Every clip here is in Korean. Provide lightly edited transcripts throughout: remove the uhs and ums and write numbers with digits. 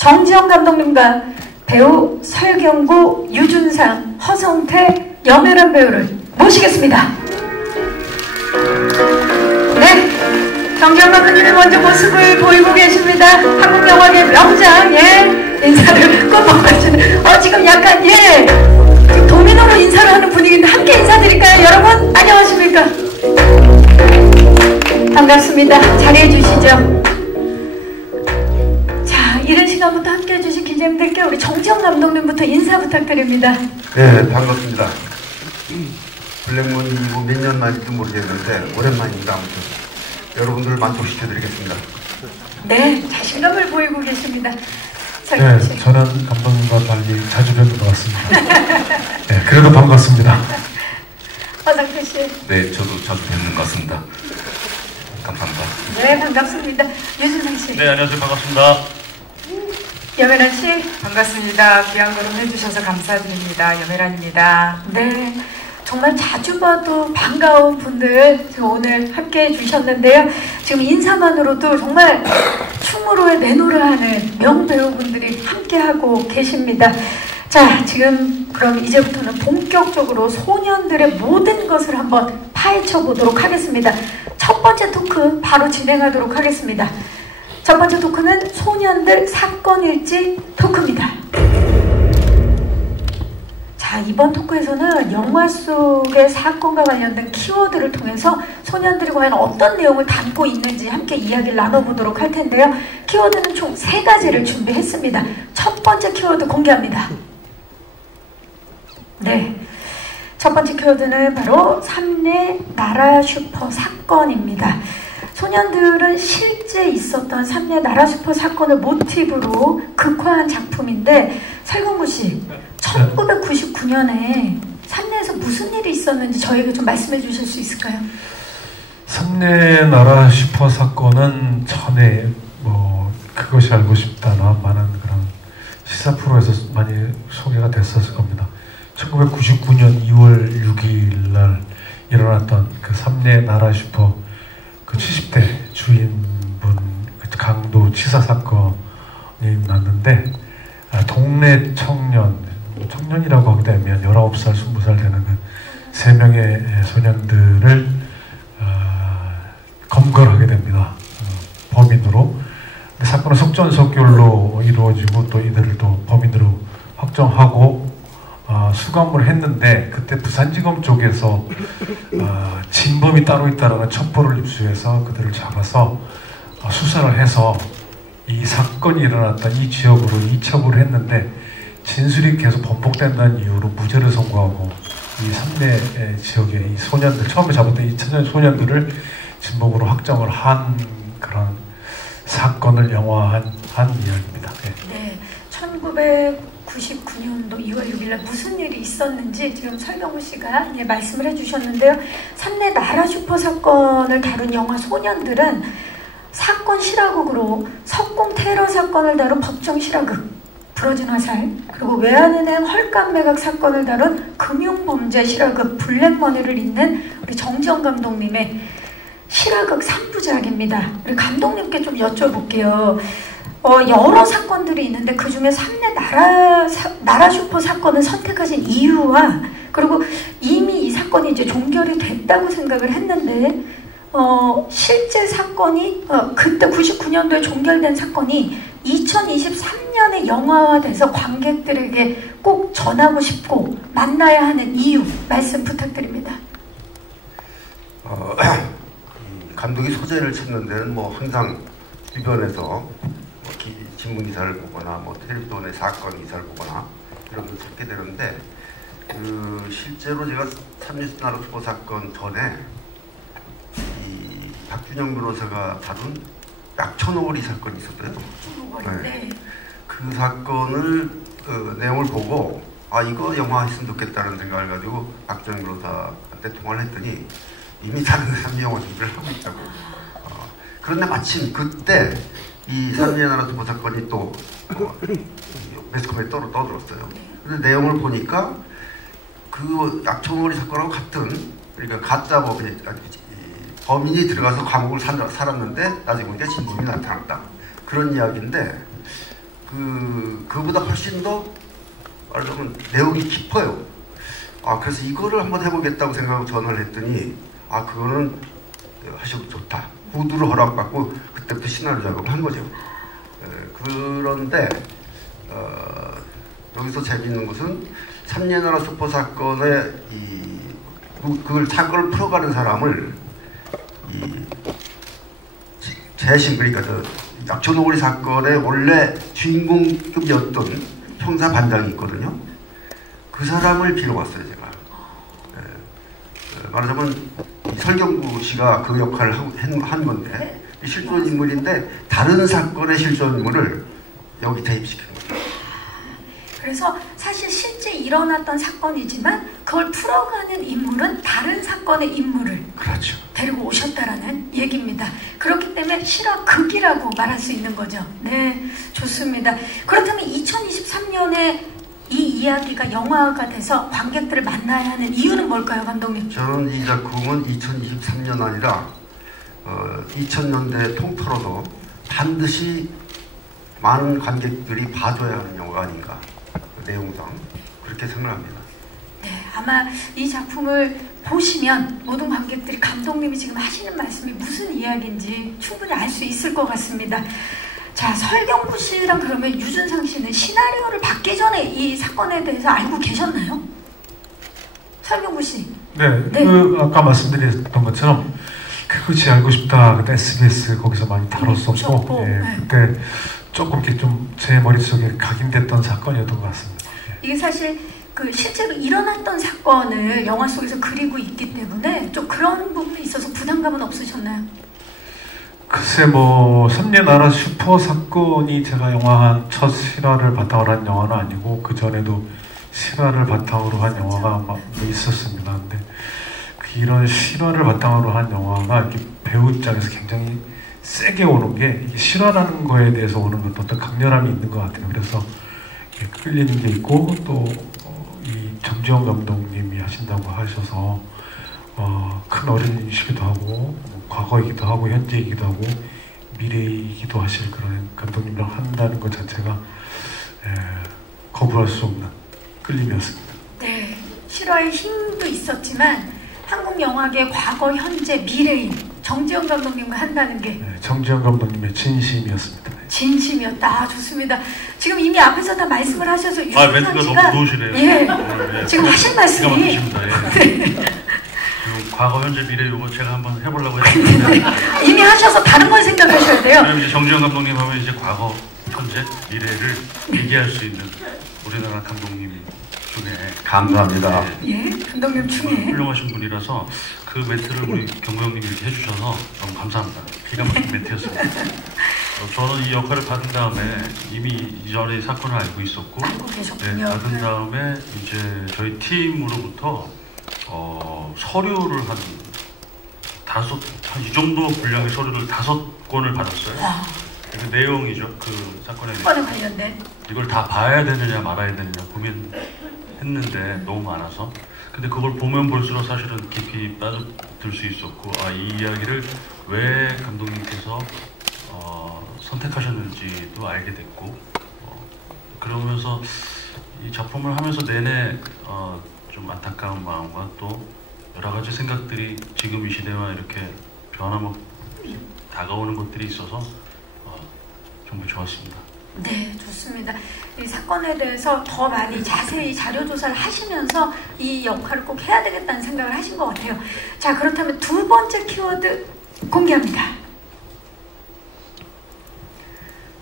정지영 감독님과 배우 설경구, 유준상, 허성태, 염혜란 배우를 모시겠습니다. 네, 정지영 감독님이 먼저 모습을 보이고 계십니다. 한국 영화계 명장, 예, 인사를 꼭 받으시는. 지금 약간 도미노로 인사를 하는 분위기인데 함께 인사드릴까요? 여러분 안녕하십니까? 반갑습니다. 자리해 주시죠. 자, 이른 시간부터 함께 해주신 기자님들께 우리 정지영 감독님부터 인사 부탁드립니다. 네, 반갑습니다. 블랙문이 몇 년 만인지 모르겠는데 오랜만입니다. 아무튼 여러분들을 만족시켜드리겠습니다. 네, 자신감을 보이고 계십니다. 네, 저는 감독님과 달리 자주 뵙는 것 같습니다. 네, 그래도 반갑습니다. 허성태 씨. 네, 저도 자주 뵙는 것 같습니다. 감사합니다. 네, 반갑습니다. 유준상 씨. 네, 안녕하세요. 반갑습니다. 염혜란 씨. 반갑습니다. 귀한 걸음 해주셔서 감사드립니다. 염혜란입니다. 네, 정말 자주 봐도 반가운 분들 오늘 함께 해주셨는데요. 지금 인사만으로도 정말 춤으로의 내노라하는 명배우분들이 함께하고 계십니다. 자, 지금 그럼 이제부터는 본격적으로 소년들의 모든 것을 한번 파헤쳐 보도록 하겠습니다. 첫 번째 토크 바로 진행하도록 하겠습니다. 첫 번째 토크는 소년들 사건일지 토크입니다. 자, 이번 토크에서는 영화 속의 사건과 관련된 키워드를 통해서 소년들이 과연 어떤 내용을 담고 있는지 함께 이야기를 나눠보도록 할 텐데요. 키워드는 총 3가지를 준비했습니다. 첫 번째 키워드 공개합니다. 네, 첫 번째 키워드는 바로 삼례 나라 슈퍼 사건입니다. 소년들은 실제 있었던 삼례 나라 슈퍼 사건을 모티브로 극화한 작품인데, 설경구 씨, 1999년에 삼례에서 무슨 일이 있었는지 저에게 좀 말씀해 주실 수 있을까요? 삼례 나라 슈퍼 사건은 전에 그것이 알고 싶다나 많은 그런 시사 프로에서 많이 소개가 됐었을 겁니다. 1999년 2월 6일 날 일어났던 그 삼례 나라 슈퍼 그 70대 주인분 강도 치사 사건이 났는데, 동네 청년이라고 하게 되면 19살, 20살 되는 그 3명의 소년들을 검거를 하게 됩니다. 범인으로. 근데 사건은 속전속결로 이루어지고 또 이들을 또 범인으로 확정하고 수감을 했는데, 그때 부산지검 쪽에서 진범이 따로 있다는 첩보를 입수해서 그들을 잡아서 수사를 해서 이 사건이 일어났던 이 지역으로 이첩을 했는데, 진술이 계속 번복된다는 이유로 무죄를 선고하고 이 삼례 지역의 이 소년들, 처음에 잡았던 이 소년들을 진범으로 확정을 한 그런 사건을 영화한 이야기입니다. 네, 1999년도 2월 6일날 무슨 일이 있었는지 지금 설경구 씨가 말씀을 해주셨는데요. 삼례 나라 슈퍼 사건을 다룬 영화 소년들은 사건 실화극으로 석공 테러 사건을 다룬 법정 실화극 부러진 화살, 그리고 외환은행 헐값 매각 사건을 다룬 금융범죄 실화극 블랙머니를 잇는 우리 정지영 감독님의 실화극 3부작입니다. 우리 감독님께 좀 여쭤볼게요. 여러 사건들이 있는데 그 중에 삼례 나라 슈퍼 사건을 선택하신 이유와, 그리고 이미 이 사건이 이제 종결이 됐다고 생각을 했는데, 실제 사건이 그때 99년도에 종결된 사건이 2023년에 영화화돼서 관객들에게 꼭 전하고 싶고 만나야 하는 이유 말씀 부탁드립니다. 감독이 소재를 찾는 데는 항상 주변에서 신문 기사를 보거나 텔레비전의 사건 기사를 보거나 이런 걸 찾게 되는데, 실제로 제가 삼례 나라 슈퍼 사건 전에 이 박준영 변호사가 다룬 약천오거리 사건이 있었어요. 네. 그 사건을 내용을 보고 이거 영화했으면 좋겠다는 생각을 가지고 박준영 변호사한테 통화를 했더니 이미 다른 사람이 영화 준비를 하고 있다고. 그런데 마침 그때 이 삼례 나라 슈퍼 사건이 또 매스컴에 떠들었어요. 근데 내용을 보니까 그 약천오거리 사건하고 같은, 그러니까 가짜 범인이 들어가서 감옥을 살았는데 나중에 보니까 진범이 나타났다. 그런 이야기인데, 그보다 훨씬 더 말하자면 내용이 깊어요. 그래서 이거를 한번 해보겠다고 생각하고 전화를 했더니 그거는 하셔도 좋다. 구두로 허락받고 그때부터 시나리오 작업을 한 거죠. 그런데 여기서 재미있는 것은 삼례나라 수포 사건의 그걸 사건을 풀어가는 사람을 재심, 그러니까 약초노골이 사건의 원래 주인공급이었던 형사 반장이 있거든요. 그 사람을 빌어왔어요, 제가. 말하자면 설경구 씨가 그 역할을 한 건데 실존 인물인데 다른 사건의 실존 인물을 여기 대입시킨 거예요. 그래서 사실 실제 일어났던 사건이지만 그걸 풀어가는 인물은 다른 사건의 인물을 그렇죠. 데리고 오셨다라는 얘기입니다. 그렇기 때문에 실화 극이라고 말할 수 있는 거죠. 네, 좋습니다. 그렇다면 2023년에 이 이야기가 영화가 돼서 관객들을 만나야 하는 이유는 뭘까요, 감독님? 저는 이 작품은 2023년 아니라 2000년대 통틀어도 반드시 많은 관객들이 봐줘야 하는 영화가 아닌가, 내용상 그렇게 생각합니다. 네, 아마 이 작품을 보시면 모든 관객들이 감독님이 지금 하시는 말씀이 무슨 이야기인지 충분히 알 수 있을 것 같습니다. 자, 설경구 씨랑 그러면 유준상 씨는 시나리오를 받기 전에 이 사건에 대해서 알고 계셨나요? 설경구 씨. 네, 네. 아까 말씀드렸던 것처럼 그것이 알고 싶다. 그때 SBS 거기서 많이 다뤘었고, 네. 그때 조금 이렇게 좀 제 머릿속에 각인됐던 사건이었던 것 같습니다. 이게 사실 실제로 일어났던 사건을 영화 속에서 그리고 있기 때문에 좀 그런 부분에 있어서 부담감은 없으셨나요? 글쎄 삼례나라 슈퍼 사건이 제가 영화한 첫 실화를 바탕으로 한 영화는 아니고 그 전에도 실화를 바탕으로 한 영화가 있었습니다. 근데 이런 실화를 바탕으로 한 영화가 이렇게 배우 입장에서 굉장히 세게 오는 게 실화라는 거에 대해서 오는 것도 어떤 강렬함이 있는 것 같아요. 그래서 끌리는 게 있고 또 이 정지영 감독님이 하신다고 하셔서 큰 어린이시기도 하고 과거이기도 하고 현재이기도 하고 미래이기도 하실 그런 감독님이랑 한다는 것 자체가 거부할 수 없는 끌림이었습니다. 네, 실화의 힘도 있었지만 한국 영화계 과거, 현재, 미래인 정지영 감독님과 한다는 게 정지영 감독님의 진심이었습니다. 진심이었다. 좋습니다. 지금 이미 앞에서 다 말씀을 하셔서 유준상 멘트가 씨가 너무 좋으시네요. 예, 지금 하신 말씀이 과거, 현재, 미래 이거 제가 한번 해보려고 했는데 이미 하셔서 다른 걸 생각하셔야 돼요. 왜냐면 이제 정지영 감독님 하면 이제 과거, 현재, 미래를 얘기할 수 있는 우리나라 감독님 중에 감사합니다. 예, 감독님 중에 훌륭하신 분이라서 그 멘트를 우리 경구 형님이 이렇게 해주셔서 너무 감사합니다. 기가 막힌 멘트였습니다. 저는 이 역할을 받은 다음에 이미 이전에 사건을 알고 있었고, 알고 계셨군요. 받은 다음에 이제 저희 팀으로부터 서류를 한 이 정도 분량의 서류를 5권을 받았어요. 그 내용이죠. 그 사건에 관련된 이걸 다 봐야 되느냐 말아야 되느냐 고민했는데 너무 많아서. 근데 그걸 보면 볼수록 사실은 깊이 빠져들 수 있었고, 이 이야기를 왜 감독님께서 선택하셨는지도 알게 됐고, 그러면서 이 작품을 하면서 내내 좀 안타까운 마음과 또 여러 가지 생각들이 지금 이 시대와 이렇게 변함없이 다가오는 것들이 있어서 정말 좋았습니다. 네, 좋습니다. 이 사건에 대해서 더 많이 자세히 자료 조사를 하시면서 이 역할을 꼭 해야 되겠다는 생각을 하신 것 같아요. 자, 그렇다면 두 번째 키워드 공개합니다.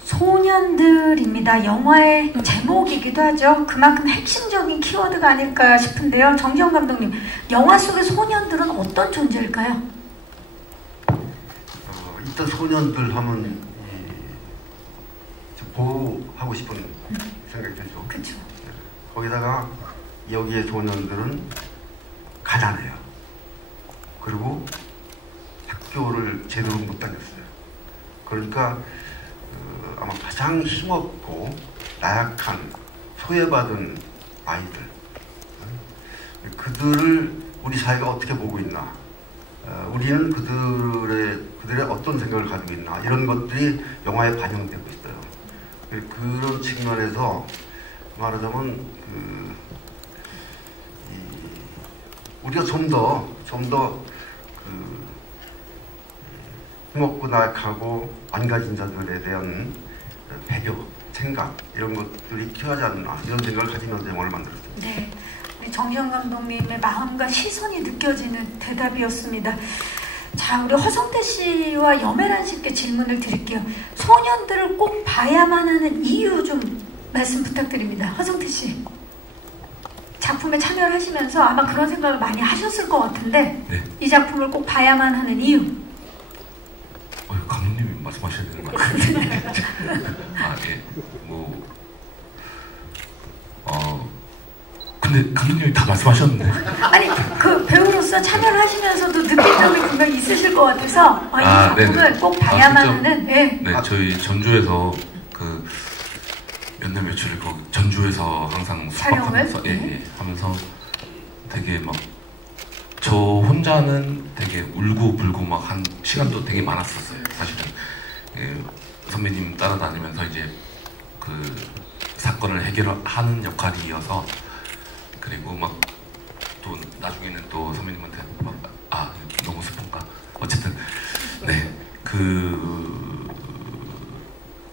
소년들입니다. 영화의 제목이기도 하죠. 그만큼 핵심적인 키워드가 아닐까 싶은데요. 정지영 감독님, 영화 속의 소년들은 어떤 존재일까요? 일단 소년들 하면 보호하고 싶은 생각이 들죠. 그렇죠. 거기다가 여기의 소년들은 가난해요. 그리고 학교를 제대로 못 다녔어요. 그러니까 아마 가장 힘없고 나약한 소외받은 아이들, 그들을 우리 사회가 어떻게 보고 있나, 우리는 그들의 어떤 생각을 가지고 있나, 이런 것들이 영화에 반영되고 있어요. 그런 측면에서 말하자면 우리가 좀 더 힘없고 나약하고 안 가진 자들에 대한 배려, 생각 이런 것들이 필요하지 않나 이런 생각을 가지면서 영화를 만들었습니다. 네, 우리 정시영 감독님의 마음과 시선이 느껴지는 대답이었습니다. 자, 우리 허성태 씨와 염혜란 씨께 질문을 드릴게요. 소년들을 꼭 봐야만 하는 이유 좀 말씀 부탁드립니다. 허성태 씨. 작품에 참여를 하시면서 아마 그런 생각을 많이 하셨을 것 같은데 네. 이 작품을 꼭 봐야만 하는 이유. 감독님이 말씀하셔야 되는 거 같아요. 예. 근데 감독님이 다 말씀하셨는데. 아니, 그 배우로서 참여를 하시면서도 느낀 점이 분명히 있으실 것 같아서 이 작품을 꼭 봐야만 하는. 네, 저희 전주에서 몇 날 며칠을 전주에서 항상 숙박하면서 하면서 되게 막 저 혼자는 되게 울고 불고 막 한 시간도 되게 많았었어요. 사실은 선배님 따라다니면서 이제 그 사건을 해결하는 역할이어서 그리고 막 또 나중에는 또 선배님한테 막 너무 슬픈가 어쨌든 네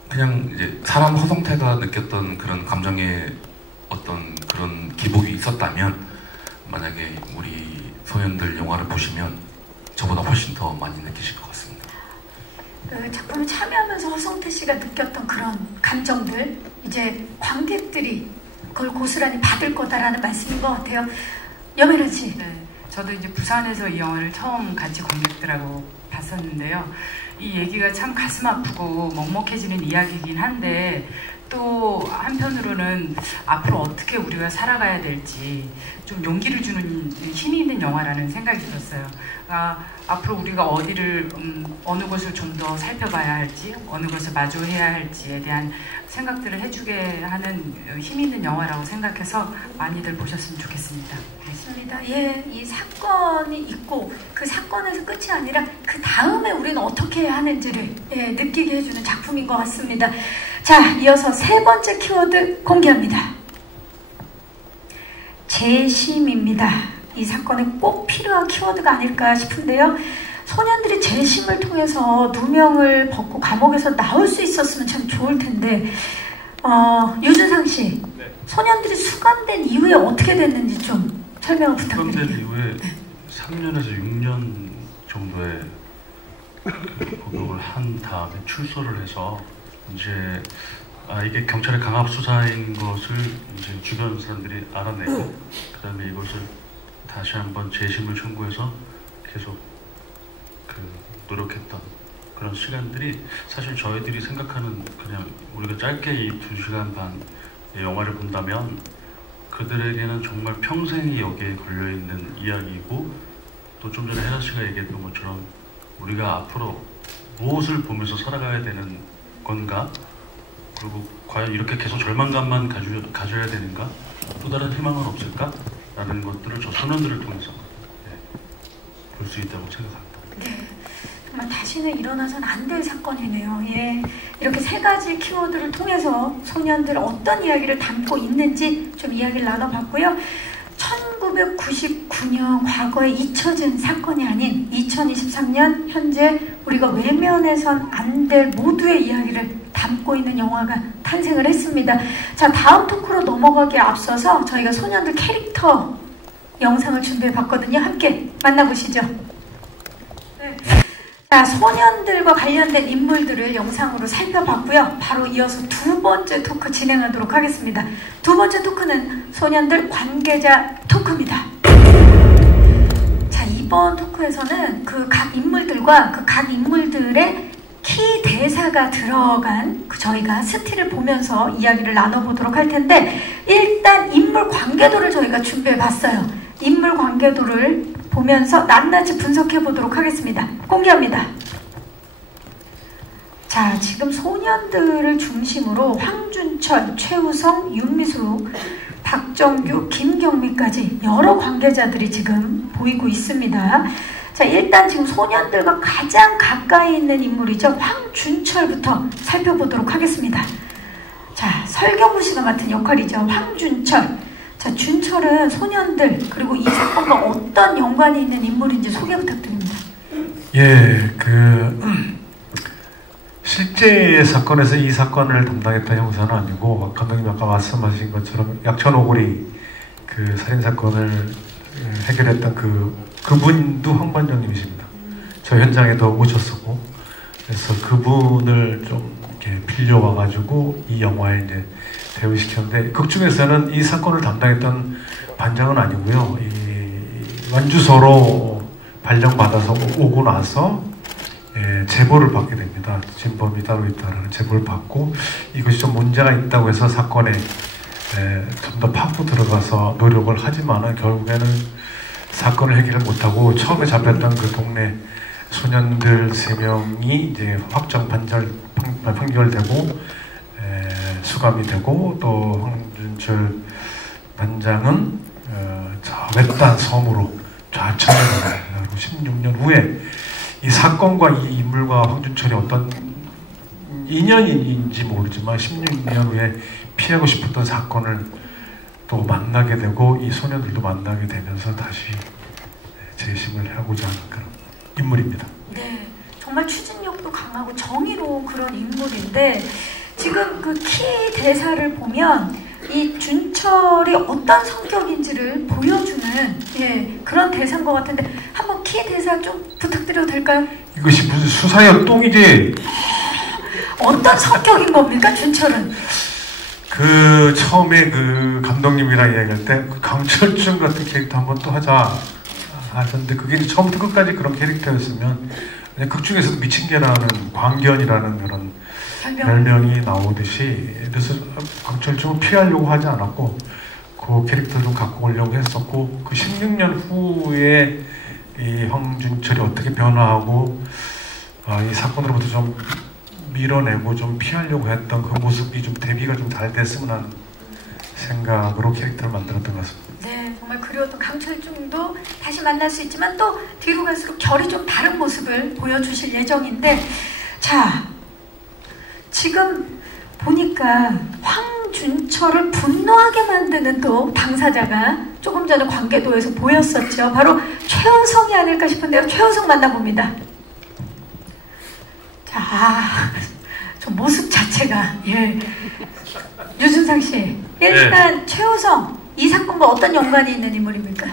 그냥 이제 사람 허성태가 느꼈던 그런 감정의 어떤 그런 기복이 있었다면 만약에 우리 소년들 영화를 보시면 저보다 훨씬 더 많이 느끼실 것 같습니다. 그 작품에 참여하면서 허성태 씨가 느꼈던 그런 감정들 이제 관객들이 그걸 고스란히 받을 거다라는 말씀인 것 같아요. 염혜란 씨. 네, 저도 이제 부산에서 이 영화를 처음 같이 관객들하고 봤었는데요. 이 얘기가 참 가슴 아프고 먹먹해지는 이야기이긴 한데 또 한편으로는 앞으로 어떻게 우리가 살아가야 될지 좀 용기를 주는 힘이 있는 영화라는 생각이 들었어요. 앞으로 우리가 어디를 어느 것을 좀 더 살펴봐야 할지 어느 것을 마주해야 할지에 대한 생각들을 해주게 하는 힘이 있는 영화라고 생각해서 많이들 보셨으면 좋겠습니다. 맞습니다. 예, 이 사건이 있고 그 사건에서 끝이 아니라 그 다음에 우리는 어떻게 해야 하는지를 느끼게 해주는 작품인 것 같습니다. 자, 이어서 세 번째 키워드 공개합니다. 재심입니다. 이 사건에 꼭 필요한 키워드가 아닐까 싶은데요. 소년들이 재심을 통해서 누명을 벗고 감옥에서 나올 수 있었으면 참 좋을 텐데 유준상 씨, 네. 소년들이 수감된 이후에 어떻게 됐는지 좀 설명을 부탁드립니다. 수감된 이후에 3년에서 6년 정도의 복역을 한 다음에 출소를 해서 이제 이게 경찰의 강압 수사인 것을 이제 주변 사람들이 알아내고 그다음에 이것을 다시 한번 재심을 청구해서 계속 노력했던 그런 시간들이 사실 저희들이 생각하는 그냥 우리가 짧게 이 2시간 반 영화를 본다면 그들에게는 정말 평생이 여기에 걸려있는 이야기이고 또 좀 전에 혜란 씨가 얘기했던 것처럼 우리가 앞으로 무엇을 보면서 살아가야 되는 건가? 그리고 과연 이렇게 계속 절망감만 가져야 되는가? 또 다른 희망은 없을까? 라는 것들을 저 소년들을 통해서 볼 수 있다고 생각합니다. 네, 정말 다시는 일어나서는 안 될 사건이네요. 예, 이렇게 세 가지 키워드를 통해서 소년들 어떤 이야기를 담고 있는지 좀 이야기를 나눠봤고요. 1999년 과거에 잊혀진 사건이 아닌 2023년 현재 우리가 외면해선 안 될 모두의 이야기를 담고 있는 영화가 탄생을 했습니다. 자, 다음 토크로 넘어가기에 앞서서 저희가 소년들 캐릭터 영상을 준비해봤거든요. 함께 만나보시죠. 네. 자, 소년들과 관련된 인물들을 영상으로 살펴봤고요. 바로 이어서 두 번째 토크 진행하도록 하겠습니다. 두 번째 토크는 소년들 관계자 토크입니다. 자, 이번 토크에서는 그 각 인물들과 그 각 인물들의 키 대사가 들어간 저희가 스틸을 보면서 이야기를 나눠보도록 할 텐데 일단 인물 관계도를 저희가 준비해봤어요. 인물 관계도를 보면서 낱낱이 분석해보도록 하겠습니다. 공개합니다. 자, 지금 소년들을 중심으로 황준철, 최우성, 윤미수, 박정규, 김경미까지 여러 관계자들이 지금 보이고 있습니다. 자, 일단 지금 소년들과 가장 가까이 있는 인물이죠. 황준철부터 살펴보도록 하겠습니다. 자, 설경구 씨가 맡은 역할이죠. 황준철. 자, 준철은 소년들 그리고 이 사건과 어떤 연관이 있는 인물인지 소개 부탁드립니다. 예, 실제 사건에서 이 사건을 담당했던 형사는 아니고 감독님 아까 말씀하신 것처럼 약천오고리 그 살인 사건을 해결했던 그분도 황반장님이십니다. 저 현장에도 오셨었고, 그래서 그분을 좀 이렇게 빌려와가지고 이 영화에 이제 대우시켰는데, 극 중에서는 이 사건을 담당했던 반장은 아니고요. 이 완주소로 발령받아서 오고 나서 제보를 받게 됩니다. 진범이 따로 있다는 제보를 받고, 이것이 좀 문제가 있다고 해서 사건에 좀 더 파고 들어가서 노력을 하지만은 결국에는 사건을 해결을 못하고 처음에 잡혔던 그 동네 소년들 3명이 이제 확정 판결되고 수감이 되고, 또 황준철 반장은 저 외딴 섬으로 좌천을 하고 16년 후에 이 사건과 이 인물과 황준철이 어떤 인연인지 모르지만 16년 후에 피하고 싶었던 사건을 또 만나게 되고 이 소년들도 만나게 되면서 다시 재심을 하고자 하는 그런 인물입니다. 네, 정말 추진력도 강하고 정의로운 그런 인물인데, 지금 그 키 대사를 보면 이 준철이 어떤 성격인지를 보여주는 그런 대사인 것 같은데, 한번 키 대사 좀 부탁드려도 될까요? 이것이 무슨 수사의 똥이지? 어떤 성격인 겁니까, 준철은? 처음에 감독님이랑 이야기할 때 강철중 같은 캐릭터 한번 또 하자 하셨는데, 그게 이제 처음부터 끝까지 그런 캐릭터였으면 그냥 극 중에서도 미친 개라는 광견이라는 그런 별명이 나오듯이, 그래서 강철중은 피하려고 하지 않았고 그 캐릭터를 좀 갖고 오려고 했었고, 그 16년 후에 이 황준철이 어떻게 변화하고 이 사건으로부터 좀 밀어내고 좀 피하려고 했던 그 모습이 좀 대비가 좀 잘 됐으면 하는 생각으로 캐릭터를 만들었던 것 같습니다. 네, 정말 그리웠던 강철중도 다시 만날 수 있지만 또 뒤로 갈수록 결이 좀 다른 모습을 보여주실 예정인데, 자, 지금 보니까 황준철을 분노하게 만드는 또 당사자가 조금 전에 관계도에서 보였었죠. 바로 최우성이 아닐까 싶은데요. 최우성 만나봅니다. 자, 좀 모습 자체가 유준상 씨, 일단 최우성, 이 사건과 어떤 연관이 있는 인물입니까?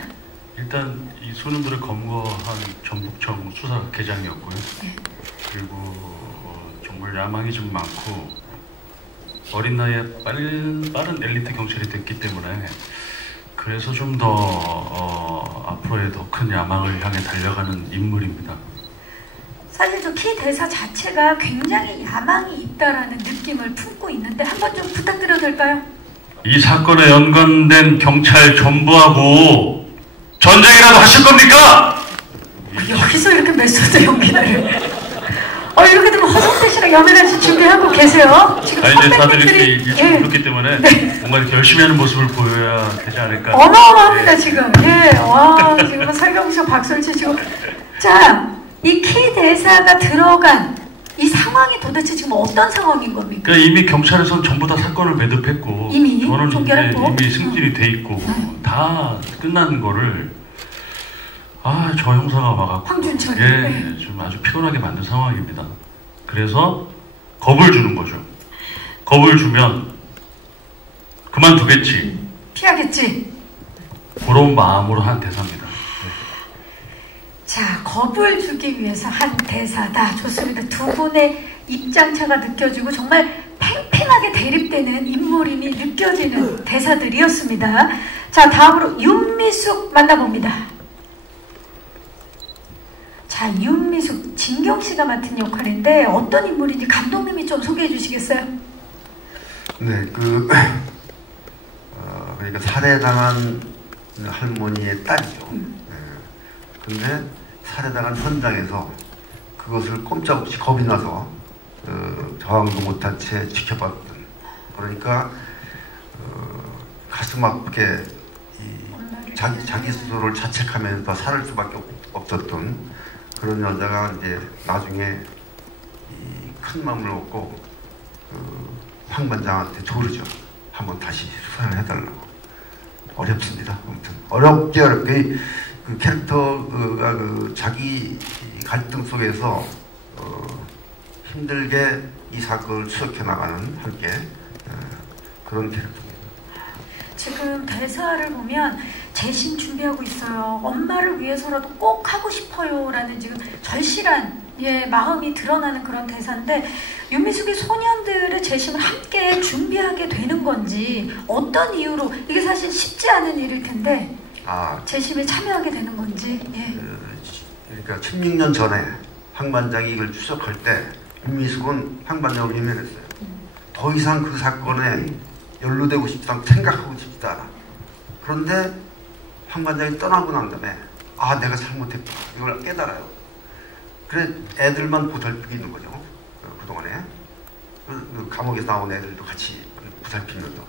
일단 이 소년들을 검거한 전북청 수사계장이었고요. 그리고 정말 야망이 좀 많고 어린 나이에 빠른 엘리트 경찰이 됐기 때문에, 그래서 좀 더 앞으로의 더 큰 야망을 향해 달려가는 인물입니다. 사실 저 키 대사 자체가 굉장히 야망이 있다라는 느낌을 품고 있는데, 한번 좀 부탁드려도 될까요? 이 사건에 연관된 경찰 전부하고 전쟁이라도 하실 겁니까? 여기서 이렇게 메소드 연기를 이렇게 되면 허성태 씨랑 연애를 준비하고 계세요. 지금 이제 다들 이렇게 일찍 부르기 때문에 뭔가 이렇게 열심히 하는 모습을 보여야 되지 않을까. 어마어마합니다. 지금. 와, 지금 설경구 씨가 박수를 치시고. 자, 이 키 대사가 들어간 이 상황이 도대체 지금 어떤 상황인 겁니까? 그러니까 이미 경찰에서는 전부 다 사건을 매듭했고, 저는 이미 승진이 돼 있고 다 끝난 거를 저 형사가 와갖고 황준철이 좀 아주 피곤하게 만든 상황입니다. 그래서 겁을 주는 거죠. 겁을 주면 그만두겠지, 피하겠지, 그런 마음으로 한 대사입니다. 자, 겁을 주기 위해서 한 대사다. 좋습니다. 두 분의 입장차가 느껴지고 정말 팽팽하게 대립되는 인물임이 느껴지는 대사들이었습니다. 자, 다음으로 윤미숙 만나봅니다. 자, 윤미숙, 진경씨가 맡은 역할인데 어떤 인물인지 감독님이 좀 소개해 주시겠어요? 네, 그러니까 살해당한 할머니의 딸이죠. 근데 살해당한 현장에서 그것을 꼼짝없이 겁이 나서 저항도 못한 채 지켜봤던, 그러니까 가슴 아프게 자기 스스로를 자책하면서 살을 수밖에 없었던 그런 여자가 이제 나중에 큰 마음을 먹고 황 반장한테 조르죠. 한번 다시 수사를 해달라고. 어렵습니다. 아무튼 어렵게 그 캐릭터가 그 자기 갈등 속에서 힘들게 이 사건을 추적해 나가는 함께 그런 캐릭터입니다. 지금 대사를 보면 재심 준비하고 있어요. 엄마를 위해서라도 꼭 하고 싶어요라는 지금 절실한 마음이 드러나는 그런 대사인데 윤미숙이 소년들의 재심을 함께 준비하게 되는 건지 어떤 이유로 이게 사실 쉽지 않은 일일 텐데 재심에 참여하게 되는 건지. 그러니까 16년 전에 황 반장이 이걸 추적할 때 윤미숙은 황 반장을 외면했어요. 더 이상 그 사건에 연루되고 싶지 않고 생각하고 싶지 않아. 그런데 황 반장이 떠나고 난 다음에 내가 잘못했구나 이걸 깨달아요. 그래 애들만 보살피고 있는 거죠. 그동안에 그 감옥에서 나온 애들도 같이 보살피는 거죠.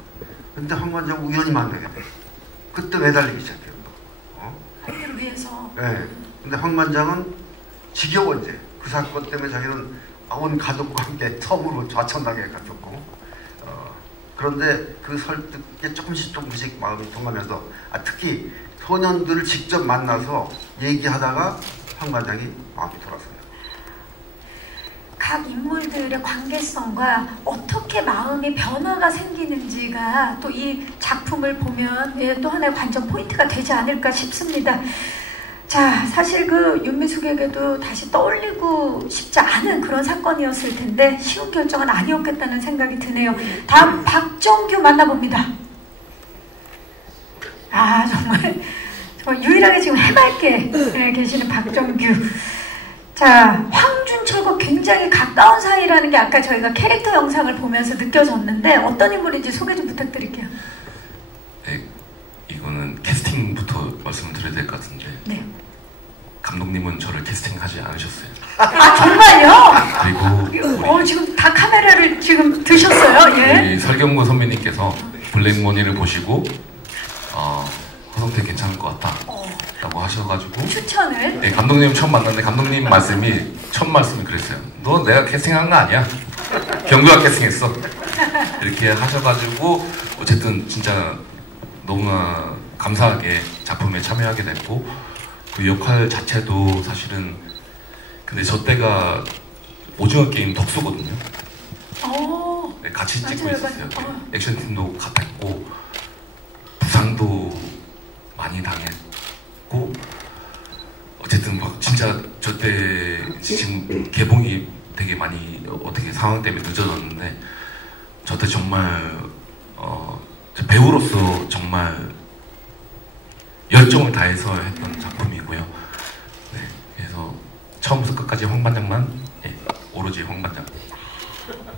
그런데 황 반장 우연히 만나게 돼. 그때 매달리기 시작해요. 아이들을 위해서. 네. 근데 황 반장은 지겨워 이제 그 사건 때문에 자기는 온 가족과 함께 섬으로 좌천당에 갔었고 그런데 그 설득에 조금씩 마음이 통하면서 특히 소년들을 직접 만나서 얘기하다가 황 반장이 마음이 돌아서요. 각 인물들의 관계성과 어떻게 마음의 변화가 생기는지가 또 이 작품을 보면 또 하나의 관전 포인트가 되지 않을까 싶습니다. 자, 사실 그 윤미숙에게도 다시 떠올리고 싶지 않은 그런 사건이었을 텐데 쉬운 결정은 아니었겠다는 생각이 드네요. 다음 박정규 만나봅니다. 정말 유일하게 지금 해맑게 계시는 박정규. 자, 황준철과 굉장히 가까운 사이라는 게 아까 저희가 캐릭터 영상을 보면서 느껴졌는데 어떤 인물인지 소개 좀 부탁드릴게요. 네, 이거는 캐스팅부터 말씀을 드려야 될 것 같은데 네. 감독님은 저를 캐스팅하지 않으셨어요. 정말요? 그리고 지금 다 카메라를 지금 드셨어요? 우리 설경구 선배님께서 블랙머니를 보시고 허성태 괜찮을 것 같다 라고 하셔가지고 추천을? 네, 감독님 처음 만났는데 감독님 말씀이 첫 말씀이 그랬어요. 너 내가 캐스팅한 거 아니야. 경구가 캐스팅했어. 이렇게 하셔가지고 어쨌든 진짜 너무나 감사하게 작품에 참여하게 됐고 그 역할 자체도 사실은 근데 저 때가 오징어 게임 덕수거든요. 네, 같이 찍고 있었어요. 액션팀도 같았고 부상도 많이 당했고 어쨌든 막 진짜 저 때 지금 개봉이 되게 많이 어떻게 상황 때문에 늦어졌는데 저 때 정말 배우로서 정말 열정을 다해서 했던 작품이고요. 네, 그래서 처음부터 끝까지 황 반장만 오로지 황 반장.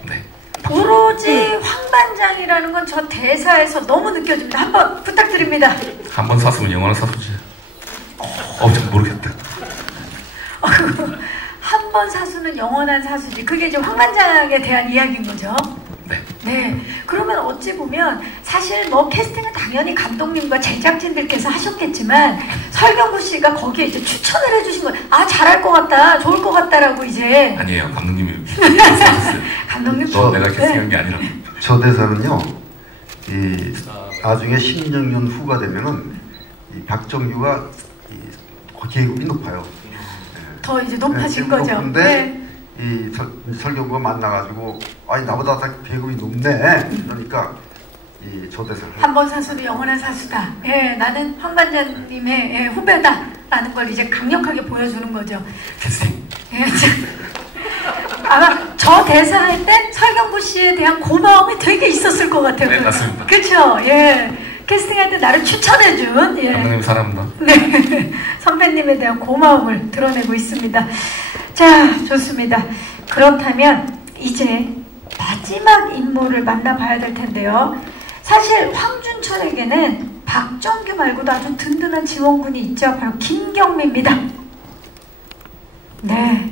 네. 오로지 황 반장이라는 건 저 대사에서 너무 느껴집니다. 한번 부탁드립니다. 한 번 샀으면 영원한 사수지. 잘 모르겠다. 한 번 사수는 영원한 사수지. 그게 이제 황 반장에 대한 이야기인 거죠. 네. 네. 그러면 어찌 보면 사실 캐스팅은 당연히 감독님과 제작진들께서 하셨겠지만 설경구 씨가 거기에 이제 추천을 해주신 거예요. 잘할 것 같다, 좋을 것 같다라고 이제. 아니에요. 감독님이 말씀하셨어요. 감독님. 너 내가 캐스팅한 게 아니라. 저 대사는요. 나중에 16년 후가 되면은 이 박정규가 계급이 높아요. 더 이제 높아진 거죠. 근데 이 설경구가 만나가지고 나보다 다 계급이 높네. 그러니까 저 대사를 한 번 사수도 영원한 사수다. 나는 황 반장님의 후배다라는 걸 이제 강력하게 보여주는 거죠. 캐스팅. 아마 저 대사할 때 설경구 씨에 대한 고마움이 되게 있었을 것 같아요. 네, 맞습니다. 그렇죠. 캐스팅할 때 나를 추천해준 감독님 사랑합니다. 네, 선배님에 대한 고마움을 드러내고 있습니다. 자, 좋습니다. 그렇다면 이제 마지막 인물을 만나봐야 될 텐데요. 사실 황준철에게는 박정규 말고도 아주 든든한 지원군이 있죠. 바로 김경미입니다. 네,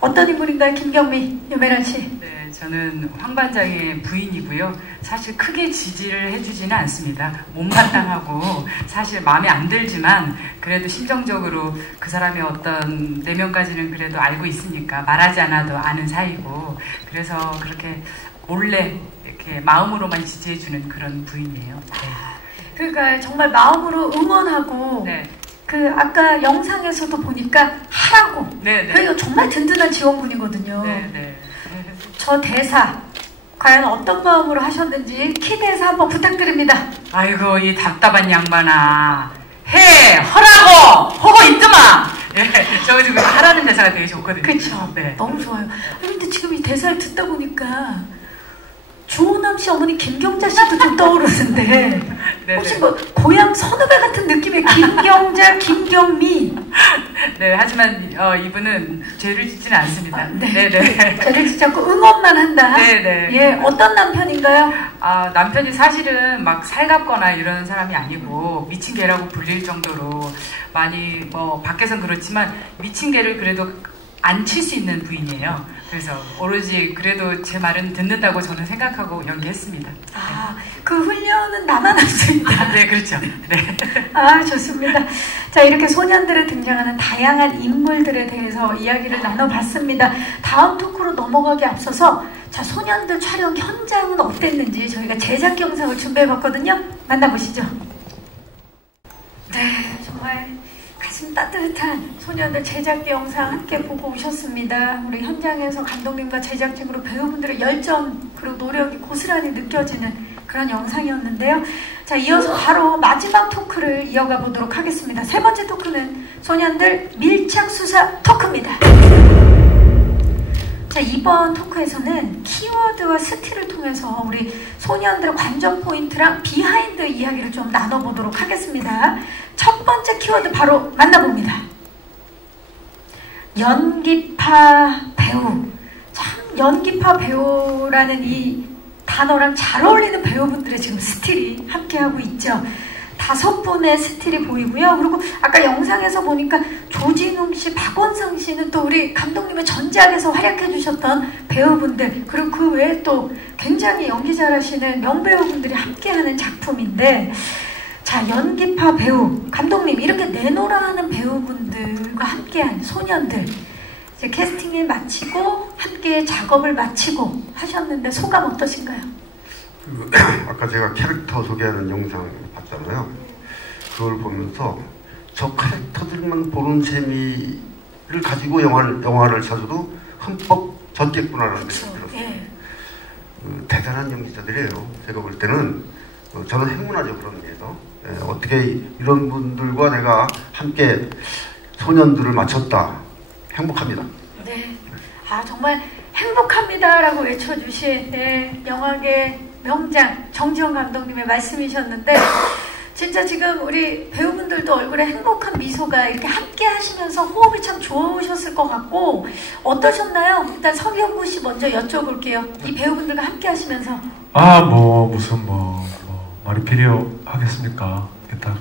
어떤 인물인가요, 김경미, 유메란 씨? 네, 저는 황 반장의 부인이고요. 사실 크게 지지를 해주지는 않습니다. 못마땅하고 사실 마음에 안 들지만 그래도 심정적으로 그 사람의 어떤 내면까지는 그래도 알고 있으니까 말하지 않아도 아는 사이고 그래서 그렇게 몰래 이렇게 마음으로만 지지해주는 그런 부인이에요. 네. 그러니까 정말 마음으로 응원하고 네. 그 아까 영상에서도 보니까 하라고. 네, 네. 그리고 정말 든든한 지원군이거든요. 네, 네. 저 대사 과연 어떤 마음으로 하셨는지 키 대사 한번 부탁드립니다. 아이고 이 답답한 양반아 해 허라고 허고 있더만. 예, 저 지금 하라는 대사가 되게 좋거든요. 그렇죠. 네. 너무 좋아요. 근데 지금 이 대사를 듣다 보니까 조은함 씨 어머니 김경자 씨도 좀 떠오르는데 혹시 뭐 고향 선후배 같은 느낌의 김경자, 김경미. 네, 하지만 이분은 죄를 짓지는 않습니다. 네, 네. 죄를 짓지 않고 응원만 한다. 네. 예, 어떤 남편인가요? 남편이 사실은 막 살갑거나 이런 사람이 아니고 미친 개라고 불릴 정도로 많이 뭐 밖에선 그렇지만 미친 개를 그래도 안 칠 수 있는 부인이에요. 그래서 오로지 그래도 제 말은 듣는다고 저는 생각하고 연기했습니다. 그 훈련은 나만 할 수 있다. 네, 그렇죠. 네. 좋습니다. 자, 이렇게 소년들에 등장하는 다양한 인물들에 대해서 이야기를 나눠봤습니다. 다음 토크로 넘어가기 앞서서 자, 소년들 촬영 현장은 어땠는지 저희가 제작 영상을 준비해봤거든요. 만나보시죠. 네, 정말 가슴 따뜻한 소년들 제작 영상 함께 보고 오셨습니다. 우리 현장에서 감독님과 제작진으로 배우분들의 열정 그리고 노력이 고스란히 느껴지는 그런 영상이었는데요. 자, 이어서 바로 마지막 토크를 이어가 보도록 하겠습니다. 세 번째 토크는 소년들 밀착 수사 토크입니다. 자, 이번 토크에서는 키워드와 스틸을 통해서 우리 소년들의 관전 포인트랑 비하인드 이야기를 좀 나눠보도록 하겠습니다. 첫 번째 키워드 바로 만나봅니다. 연기파 배우. 참 연기파 배우라는 이 단어랑 잘 어울리는 배우분들의 지금 스틸이 함께하고 있죠. 5분의 스틸이 보이고요. 그리고 아까 영상에서 보니까 조진웅 씨, 박원상 씨는 또 우리 감독님의 전작에서 활약해 주셨던 배우분들, 그리고 그 외에 또 굉장히 연기 잘하시는 명배우분들이 함께하는 작품인데, 자, 연기파 배우, 감독님 이렇게 내노라 하는 배우분들과 함께한 소년들, 이제 캐스팅을 마치고 함께 작업을 마치고 하셨는데 소감 어떠신가요? 아까 제가 캐릭터 소개하는 영상 봤잖아요. 그걸 보면서 저 캐릭터들만 보는 재미를 가지고 영화를 찾아도 흠뻑 젖겠구나라는 생각이 들었어요. 예. 대단한 연기자들이에요. 제가 볼 때는 저는 행운하죠, 그런 의미에서. 어떻게 이런 분들과 내가 함께 소년들을 마쳤다. 행복합니다. 네. 정말 행복합니다라고 외쳐주신 영화계 명장 정지영 감독님의 말씀이셨는데, 진짜 지금 우리 배우분들도 얼굴에 행복한 미소가 이렇게 함께 하시면서 호흡이 참 좋으셨을 것 같고, 어떠셨나요? 일단 서경구 씨 먼저 여쭤볼게요. 이 배우분들과 함께 하시면서. 무슨 말이 필요하겠습니까? 딱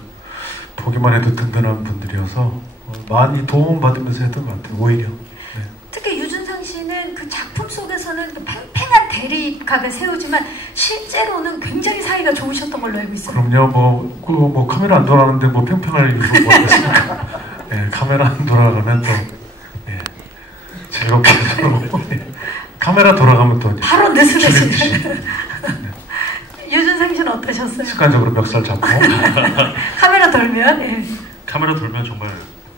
보기만 해도 든든한 분들이어서 많이 도움받으면서 했던 것 같아요. 오히려. 네. 특히 유준상 씨는 그 작품 속에서는 그 팽팽한 대립각을 세우지만 실제로는 굉장히 사이가 좋으셨던 걸로 알고 있어요. 그럼요. 카메라 안 돌아가는데 팽팽할 이유가 뭐겠습니까? 네, 카메라 안 돌아가면 또 즐겁게 서로 카메라 돌아가면 또 바로 느슨해지는. 유준상 씨는 어떠셨어요? 습관적으로 멱살 잡고 카메라 돌면 카메라 돌면 정말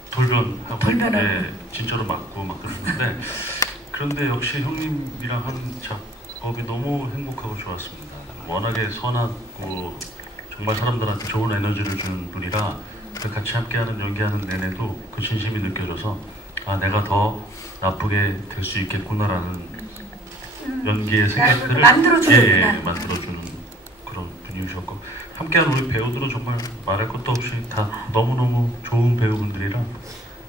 돌변하고 돌변하고. 진짜로 맞고 막 그랬는데, 그런데 역시 형님이랑 한 작업이 너무 행복하고 좋았습니다. 워낙에 선하고 정말 사람들한테 좋은 에너지를 주는 분이라 같이 함께하는 연기하는 내내도 그 진심이 느껴져서 내가 더 나쁘게 될 수 있겠구나라는 연기의 생각들을 만들어주는 그런 분이셨고, 함께한 우리 배우들은 정말 말할 것도 없이 다 너무너무 좋은 배우분들이랑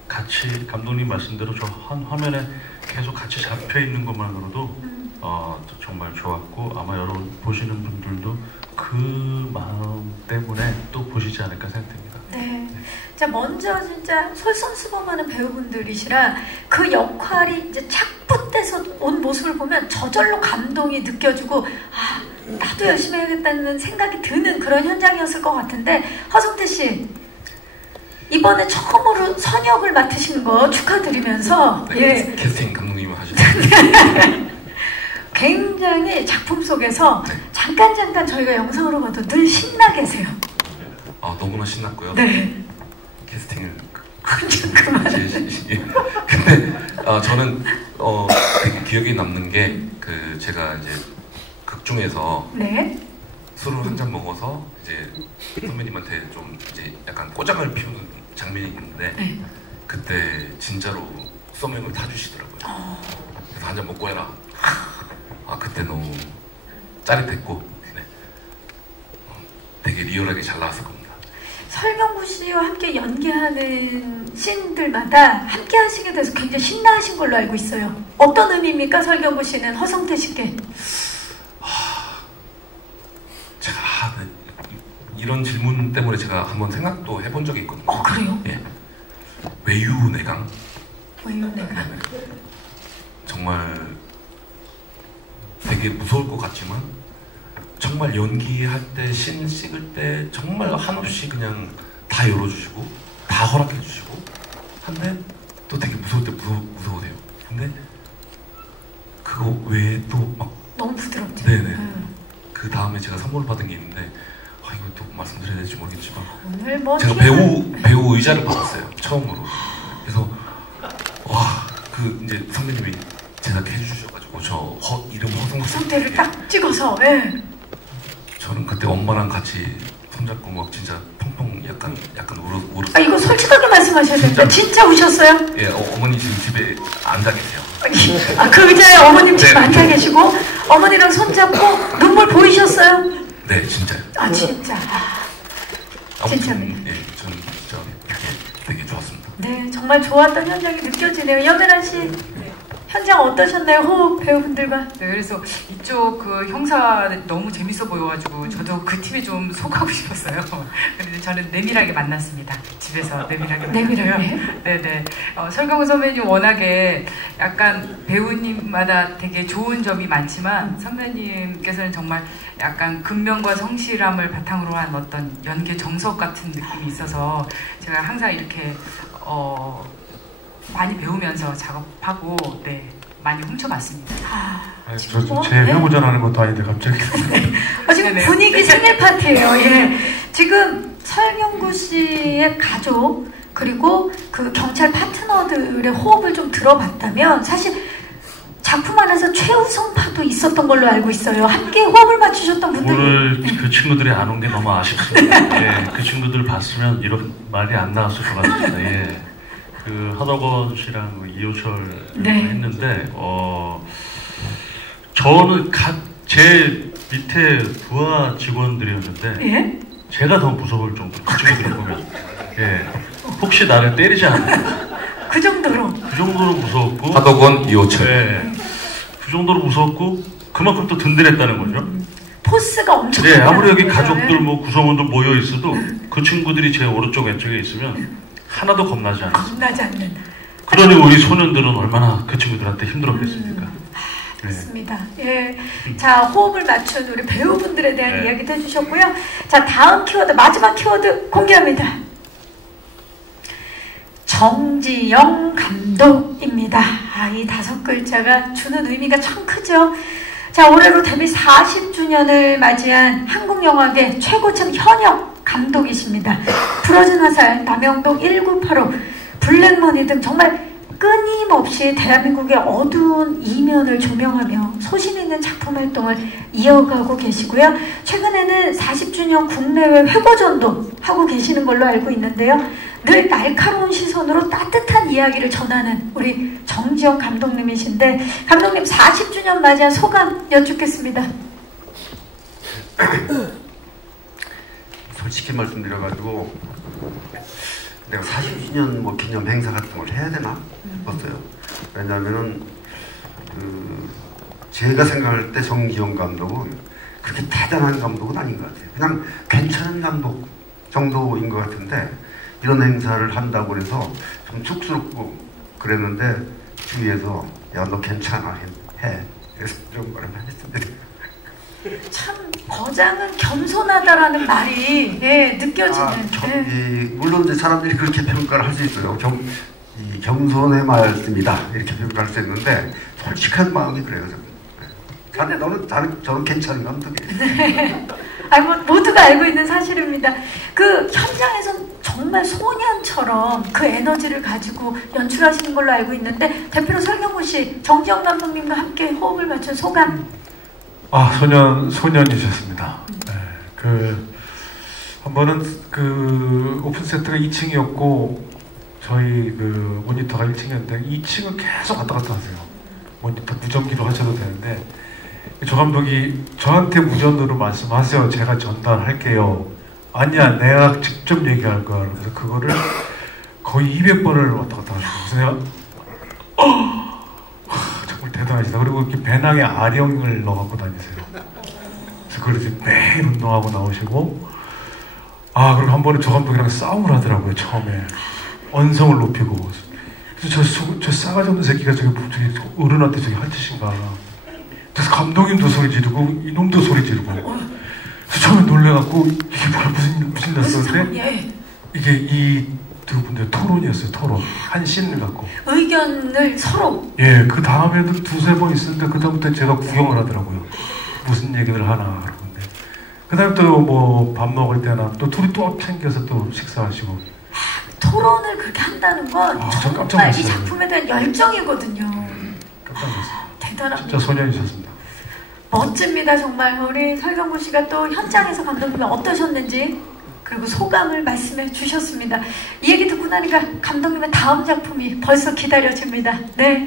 같이 감독님 말씀대로 저 한 화면에 계속 같이 잡혀 있는 것만으로도 정말 좋았고, 아마 여러분 보시는 분들도 그 마음 때문에 또 보시지 않을까 생각됩니다. 네. 자, 먼저 진짜 솔선수범하는 배우분들이시라 그 역할이 이제 착붙돼서 온 모습을 보면 저절로 감동이 느껴지고 나도 열심히 해야겠다는 생각이 드는 그런 현장이었을 것 같은데, 허성태 씨 이번에 처음으로 선역을 맡으신 거 축하드리면서 캐스팅 감독님이 하시는 굉장히 작품 속에서 잠깐 저희가 영상으로 봐도 늘 신나 계세요. 너무나 신났고요. 네. 캐스팅을 그만. 근데 저는 되게 기억에 남는 게 그 제가 이제 극 중에서 네. 술을 한 잔 먹어서 이제 선배님한테 좀 이제 약간 꼬장을 피우는 장면이 있는데 네. 그때 진짜로 쏘명을 타주시더라고요. 그래서 한 잔 먹고 해라. 그때 너무 짜릿했고 네. 되게 리얼하게 잘 나왔을 겁니다. 설경구 씨와 함께 연기하는 씬들마다 함께 하시게 돼서 굉장히 신나하신 걸로 알고 있어요. 어떤 의미입니까? 설경구 씨는 허성태 씨께. 제가 이런 질문 때문에 제가 한번 생각도 해본 적이 있거든요. 그래요? 예. 외유내강. 외유내강. 정말 되게 무서울 것 같지만 정말 연기할 때, 씬 찍을 때 정말 한없이 그냥 다 열어주시고 다 허락해주시고 한데 또 되게 무서울 때 무서우세요. 근데 그거 외에 또 막 너무 부드럽죠. 네네. 그 다음에 제가 선물을 받은 게 있는데 이거 또 말씀드려야 될지 모르겠지만 오늘 뭐 제가 배우 의자를 받았어요. 처음으로. 그래서 와, 그 이제 선배님이 제작해 주셔가지고 저 이름 허성태를 딱 찍어서. 예. 저는 그때 엄마랑 같이 손잡고 막 진짜 펑펑 약간 울었어요. 이거 솔직하게 말씀하셔야 됩니다. 진짜 우셨어요? 예, 어머니 지금 집에 앉아 계세요. 그 의자에 어머님 지금 앉아 계시고 어머니랑 손잡고 눈물 보이셨어요? 네, 진짜요. 진짜. 아무튼 예, 저는 진짜 되게 좋았습니다. 네, 정말 좋았던 현장이 느껴지네요. 염혜란 씨. 현장 어떠셨나요? 호흡 배우분들과? 네, 그래서 이쪽 그 형사 너무 재밌어 보여가지고 저도 그 팀에 좀 속하고 싶었어요. 그런데 저는 내밀하게 만났습니다. 집에서 내밀하게 만났고요. 네네. 설경구 선배님 워낙에 약간 배우님마다 되게 좋은 점이 많지만 선배님께서는 정말 약간 근면과 성실함을 바탕으로 한 어떤 연기 정석 같은 느낌이 있어서 제가 항상 이렇게 많이 배우면서 작업하고 네 많이 훔쳐봤습니다. 저 제 회고전하는 것도 아닌데 갑자기. 지금 분위기 생일 파티예요. 예. 지금 설경구 씨의 가족 그리고 그 경찰 파트너들의 호흡을 좀 들어봤다면 사실 작품 안에서 최우성파도 있었던 걸로 알고 있어요. 함께 호흡을 맞추셨던 분들이. 오늘 그 친구들이 안 온 게 너무 아쉽습니다. 예, 그 친구들 봤으면 이런 말이 안 나왔을 것 같습니다. 예. 그 하덕원 씨랑 이호철 했는데 저는 제 밑에 부하 직원들이었는데 제가 더 무서울 정도로 그 친구들을 보면 혹시 나를 때리지 않을까 그 정도로 무서웠고 하덕원, 이호철 그 정도로 무서웠고 그만큼 또 든든했다는 거죠. 포스가 엄청 아무리 여기 가족들 뭐 구성원들 모여 있어도 그 친구들이 제 오른쪽 왼쪽에 있으면 하나도 겁나지 않는. 그러니 우리 소년들은 얼마나 그 친구들한테 힘들었겠습니까? 맞습니다. 예. 자, 호흡을 맞춘 우리 배우분들에 대한 이야기도 해주셨고요. 자, 다음 키워드, 마지막 키워드 공개합니다. 정지영 감독입니다. 이 5글자가 주는 의미가 참 크죠. 자, 올해로 데뷔 40주년을 맞이한 한국영화계 최고층 현역 감독이십니다. 부러진 화살, 남영동 1985, 블랙머니 등 정말 끊임없이 대한민국의 어두운 이면을 조명하며 소신 있는 작품 활동을 이어가고 계시고요. 최근에는 40주년 국내외 회고전도 하고 계시는 걸로 알고 있는데요. 늘 날카로운 시선으로 따뜻한 이야기를 전하는 우리 정지영 감독님이신데 감독님 40주년 맞이한 소감 여쭙겠습니다. 솔직히 말씀드려가지고 내가 40주년 뭐 기념 행사 같은 걸 해야 되나 싶었어요. 왜냐하면은 제가 생각할 때 정지영 감독은 그렇게 대단한 감독은 아닌 것 같아요. 그냥 괜찮은 감독 정도인 것 같은데 이런 행사를 한다고 해서 좀 쑥스럽고 그랬는데 주위에서 야 너 괜찮아 해. 그래서 좀 말을 했습니다. 참 거장은 겸손하다라는 말이 느껴지는. 물론 이제 사람들이 그렇게 평가를 할 수 있어요. 겸손의 말씀이다 이렇게 평가할 수 있는데 솔직한 마음이 그래요. 저는. 저는 괜찮은 감독이에요. 아니 뭐 모두가 알고 있는 사실입니다. 그 현장에선 정말 소년처럼 그 에너지를 가지고 연출하시는 걸로 알고 있는데 대표로 설경구 씨, 정지영 감독님과 함께 호흡을 맞춘 소감. 소년이셨습니다. 네, 한 번은 오픈 세트가 2층이었고 저희 모니터가 1층이었는데 2층을 계속 왔다 갔다 하세요. 모니터 무전기로 하셔도 되는데 조 감독이 저한테 무전으로 말씀하세요. 제가 전달할게요. 아니야, 내가 직접 얘기할 거야. 그래서 그거를 거의 200번을 왔다 갔다 하시고 그래서 내가 정말 대단하시다. 그리고 이렇게 배낭에 아령을 넣어갖고 다니세요. 그래서 그걸 이제 매일 운동하고 나오시고 그리고 한 번에 조 감독이랑 싸움을 하더라고요. 처음에 언성을 높이고 그래서 저 싸가지 없는 새끼가 저기 어른한테 저기 할 짓인가. 그래서 감독님도 소리 지르고 이놈도 소리 지르고 그래서 처음에 놀래갖고 이게 뭐야 무슨 났었는데 이게 이 두 분들 토론이었어요. 토론 한 씬을 갖고 의견을 서로 그 다음에도 두세 번 있었는데 그 다음부터 제가 구경을 하더라고요. 무슨 얘기를 하나 그러는데 그 다음에 또 뭐 밥 먹을 때나 또 둘이 또 챙겨서 또 식사하시고 토론을 그렇게 한다는 건 정말 이 작품에 대한 열정이거든요. 깜짝 놀랐어요. 대단합니다. 진짜 소년이셨습니다. 멋집니다. 정말 우리 설경구 씨가 또 현장에서 감독님이 어떠셨는지 그리고 소감을 말씀해 주셨습니다. 이 얘기 듣고 나니까 감독님의 다음 작품이 벌써 기다려집니다. 네.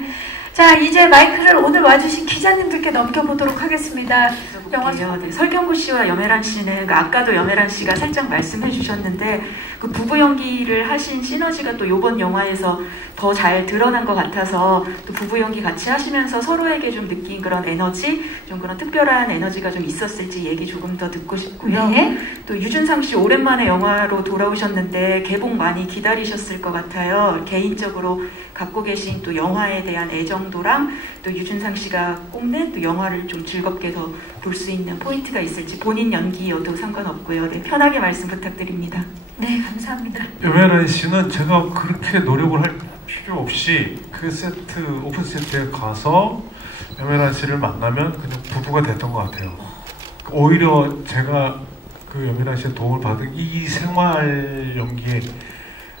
자, 이제 마이크를 오늘 와주신 기자님들께 넘겨보도록 하겠습니다. 네, 설경구 씨와 염혜란 씨는 아까도 염혜란 씨가 살짝 말씀해 주셨는데 그 부부 연기를 하신 시너지가 또 이번 영화에서 더 잘 드러난 것 같아서 또 부부 연기 같이 하시면서 서로에게 좀 느낀 그런 에너지, 좀 그런 특별한 에너지가 좀 있었을지 얘기 조금 더 듣고 싶고요. 네. 또 유준상 씨 오랜만에 영화로 돌아오셨는데 개봉 많이 기다리셨을 것 같아요. 개인적으로 갖고 계신 또 영화에 대한 애정도랑 또 유준상 씨가 꼽는 또 영화를 좀 즐겁게 더 볼 수 있는 포인트가 있을지 본인 연기여도 상관없고요. 네, 편하게 말씀 부탁드립니다. 네, 감사합니다. 염혜란 씨는 제가 그렇게 노력을 할 필요 없이 그 오픈 세트에 가서 염혜란 씨를 만나면 그냥 부부가 됐던 것 같아요. 오히려 제가 그 염혜란 씨의 도움을 받은 이 생활 연기에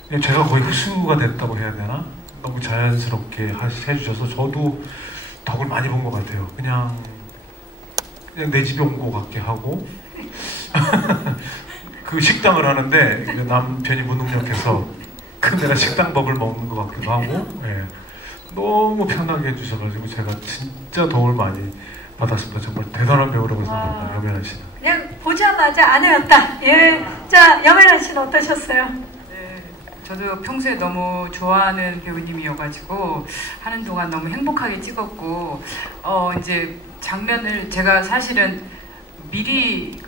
그냥 제가 거의 흡수가 됐다고 해야 되나? 너무 자연스럽게 해주셔서 저도 덕을 많이 본 것 같아요. 그냥 내 집에 온 것 같게 하고 그 식당을 하는데 남편이 무능력해서 내가 식당밥을 먹는 것 같기도 하고 너무 편하게 해주셔가지고 제가 진짜 도움을 많이 받았습니다. 정말 대단한 배우라고 생각합니다. 염혜란 씨는. 그냥 보자마자 아내였다. 예. 자, 염혜란 씨는 어떠셨어요? 네, 저도 평소에 너무 좋아하는 배우님이어가지고 하는 동안 너무 행복하게 찍었고 이제 장면을 제가 사실은 미리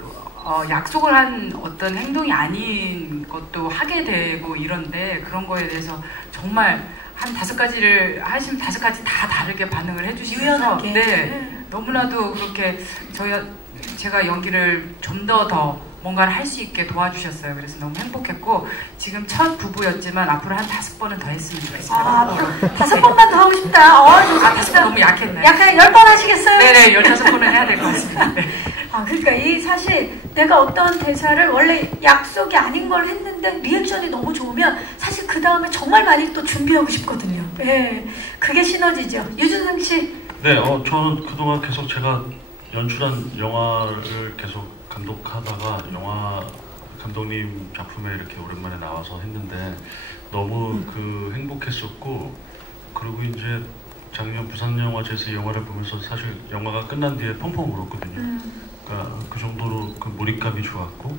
약속을 한 어떤 행동이 아닌 것도 하게 되고 이런데 그런 거에 대해서 정말 한 5가지를 하시면 5가지 다 다르게 반응을 해주시면서 유연하게. 네, 너무나도 그렇게 제가 연기를 좀 더 뭔가를 할 수 있게 도와주셨어요. 그래서 너무 행복했고 지금 첫 부부였지만 앞으로 한 5번은 더 했으면 좋겠어요. 5번만 더 하고 싶다. 5번 너무 약했나요? 약간 10번 하시겠어요? 네네, 15번은 해야 될 것 같습니다. 네. 그러니까 이 사실 내가 어떤 대사를 원래 약속이 아닌 걸 했는데 리액션이 너무 좋으면 사실 그 다음에 정말 많이 또 준비하고 싶거든요. 예, 그게 시너지죠. 유준상 씨. 네, 저는 그동안 계속 제가 연출한 영화를 계속 감독하다가 영화 감독님 작품에 이렇게 오랜만에 나와서 했는데 너무 행복했었고 그리고 이제 작년 부산영화제에서 영화를 보면서 사실 영화가 끝난 뒤에 펑펑 울었거든요. 그러니까 그 정도로 그 몰입감이 좋았고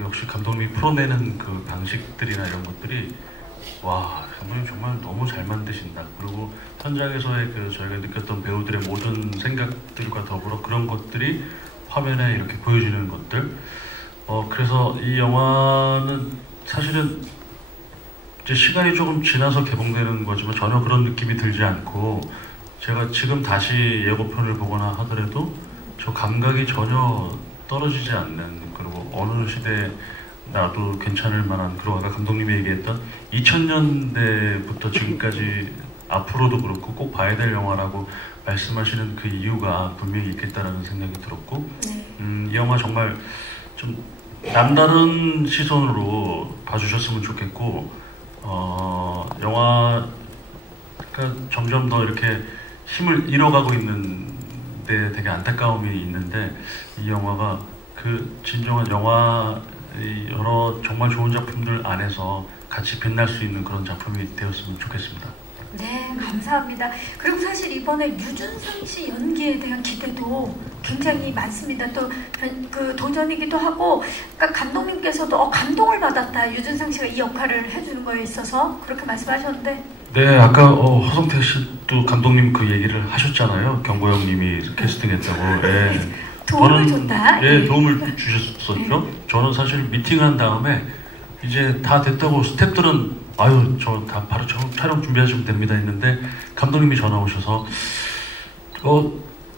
역시 감독님이 풀어내는 그 방식들이나 이런 것들이 와, 감독님 정말 너무 잘 만드신다. 그리고 현장에서의 저희가 느꼈던 배우들의 모든 생각들과 더불어 그런 것들이 화면에 이렇게 보여지는 것들. 그래서 이 영화는 사실은 이제 시간이 조금 지나서 개봉되는 거지만 전혀 그런 느낌이 들지 않고 제가 지금 다시 예고편을 보거나 하더라도 저 감각이 전혀 떨어지지 않는 그리고 어느 시대에 나도 괜찮을 만한 그리고 아까 감독님이 얘기했던 2000년대부터 지금까지 앞으로도 그렇고 꼭 봐야 될 영화라고 말씀하시는 그 이유가 분명히 있겠다라는 생각이 들었고, 이 영화 정말 좀 남다른 시선으로 봐주셨으면 좋겠고, 영화가 점점 더 이렇게 힘을 잃어가고 있는데 되게 안타까움이 있는데, 이 영화가 그 진정한 영화 여러 정말 좋은 작품들 안에서 같이 빛날 수 있는 그런 작품이 되었으면 좋겠습니다. 네, 감사합니다. 그리고 사실 이번에 유준상 씨 연기에 대한 기대도 굉장히 많습니다. 또 그 도전이기도 하고, 그러니까 감독님께서도 감동을 받았다. 유준상 씨가 이 역할을 해주는 거에 있어서 그렇게 말씀하셨는데. 네, 아까 허성태 씨도 감독님 그 얘기를 하셨잖아요. 경보형님이 캐스팅했다고. 예. 도움을 줬다. 예, 도움을 주셨었죠. 저는 사실 미팅한 다음에 이제 다 됐다고 스태프들은 아유 저 다 바로 촬영 준비하시면 됩니다 했는데, 감독님이 전화 오셔서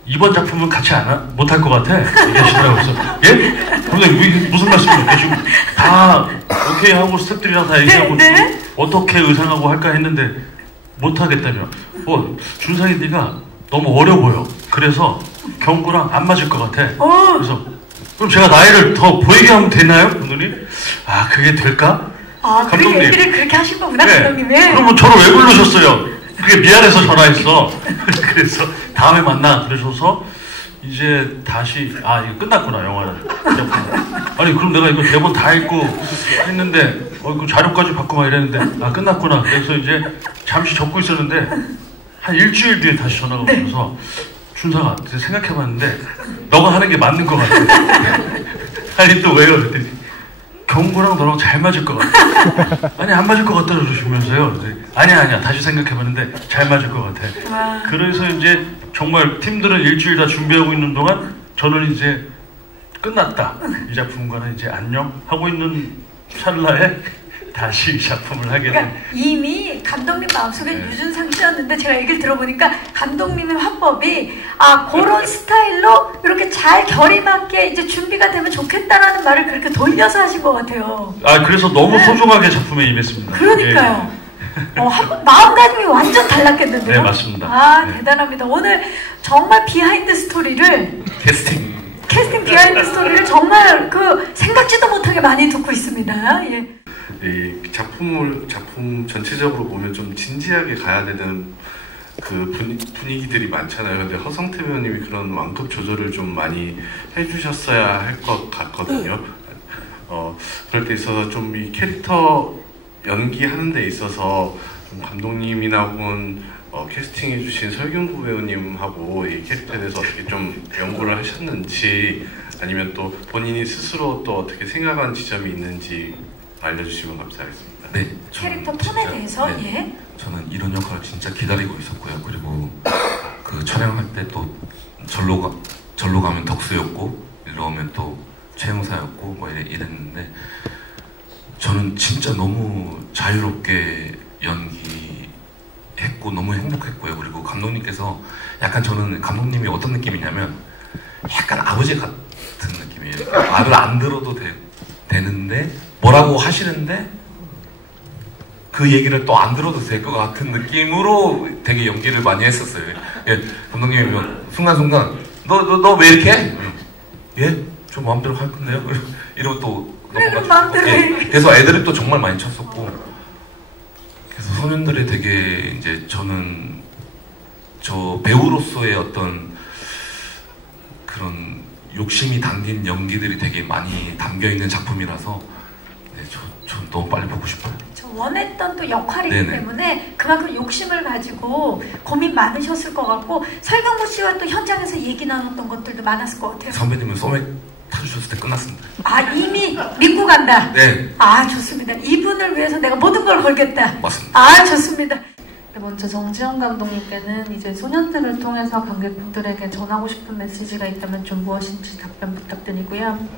이번 작품은 같이 못할 것 같아 얘기하시더라고요. 그래서 예? 감독님 무슨 말씀이세요? 지금 다 오케이 하고 스태프들이랑 다 얘기하고 네? 어떻게 의상하고 할까 했는데 못하겠다며. 준상이 네가 너무 어려 보여. 그래서 경구랑 안 맞을 것 같아. 그래서 그럼 제가 나이를 더 보이게 하면 되나요? 감독님? 아 그게 될까? 감독님. 그렇게 얘기를 그렇게 하신 거구나. 네. 감독님이. 그러면 저를 왜 불러셨어요? 그게 미안해서 전화했어. 그래서 다음에 만나 그러셔서 이제 다시 이거 끝났구나 영화는. 아니 그럼 내가 이거 대본 다 읽고 했는데 그 자료까지 받고 막 이랬는데 끝났구나. 그래서 이제 잠시 적고 있었는데 한 일주일 뒤에 다시 전화가 오셔서 준상아 생각해봤는데 너가 하는 게 맞는 것 같아. 아니 또 왜요? 그랬더니 경구랑 너랑 잘 맞을 것 같아. 아니 안 맞을 것 같다 그러시면서요. 아니야 다시 생각해봤는데 잘 맞을 것 같아. 그래서 이제 정말 팀들은 일주일 다 준비하고 있는 동안 저는 이제 끝났다. 이 작품과는 이제 안녕 하고 있는 찰나에 다시 작품을 하게 된. 그러니까 이미 감독님 마음속에 유준상 씨였는데 제가 얘기를 들어보니까 감독님의 화법이 그런 스타일로 이렇게 잘 결이 맞게 이제 준비가 되면 좋겠다라는 말을 그렇게 돌려서 하신 것 같아요. 그래서 너무 소중하게 작품에 임했습니다. 그러니까요. 마음가짐이 완전 달랐겠는데요? 네, 맞습니다. 대단합니다. 오늘 정말 비하인드 스토리를 캐스팅 비하인드 스토리를 정말 생각지도 못하게 많이 듣고 있습니다. 예. 이 작품 전체적으로 보면 좀 진지하게 가야 되는 그 분위기들이 많잖아요. 근데 허성태 배우님이 그런 완급 조절을 좀 많이 해주셨어야 할 것 같거든요. 그럴 때 있어서 좀 이 캐릭터 연기하는 데 있어서 좀 감독님이나 혹은 캐스팅해주신 설경구 배우님하고 이 캐릭터에 대해서 어떻게 좀 연구를 하셨는지, 아니면 또 본인이 스스로 또 어떻게 생각한 지점이 있는지 알려주시면 감사하겠습니다. 네, 캐릭터 톤에 대해서 예. 저는 이런 역할을 진짜 기다리고 있었고요. 그리고 그 촬영할 때 또 절로 가면 덕수였고 일로 오면 또 최영사였고 뭐 이랬는데, 저는 진짜 너무 자유롭게 연기했고 너무 행복했고요. 그리고 감독님께서 약간, 저는 감독님이 어떤 느낌이냐면 약간 아버지 같은 느낌이에요. 말을 안 들어도 되는데 뭐라고 하시는데 그 얘기를 또 안 들어도 될 것 같은 느낌으로 되게 연기를 많이 했었어요. 예, 감독님이 순간순간 너 왜 이렇게 해? 예? 저 마음대로 할 건데요? 이러고 또 마음대로 예, 그래서 애드립도 정말 많이 쳤었고, 그래서 소년들이 되게 이제 저는 저 배우로서의 어떤 그런 욕심이 담긴 연기들이 되게 많이 담겨있는 작품이라서 전 너무 빨리 보고 싶어요. 저 원했던 또 역할이기 네네. 때문에 그만큼 욕심을 가지고 고민 많으셨을 것 같고, 설경구 씨와 또 현장에서 얘기 나눴던 것들도 많았을 것 같아요. 선배님은 소맥 타주셨을 때 끝났습니다. 이미 믿고 간다. 네. 좋습니다. 이분을 위해서 내가 모든 걸 걸겠다. 맞습니다. 좋습니다. 먼저 정지영 감독님께는 이제 소년들을 통해서 관객분들에게 전하고 싶은 메시지가 있다면 좀 무엇인지 답변 부탁드리고요.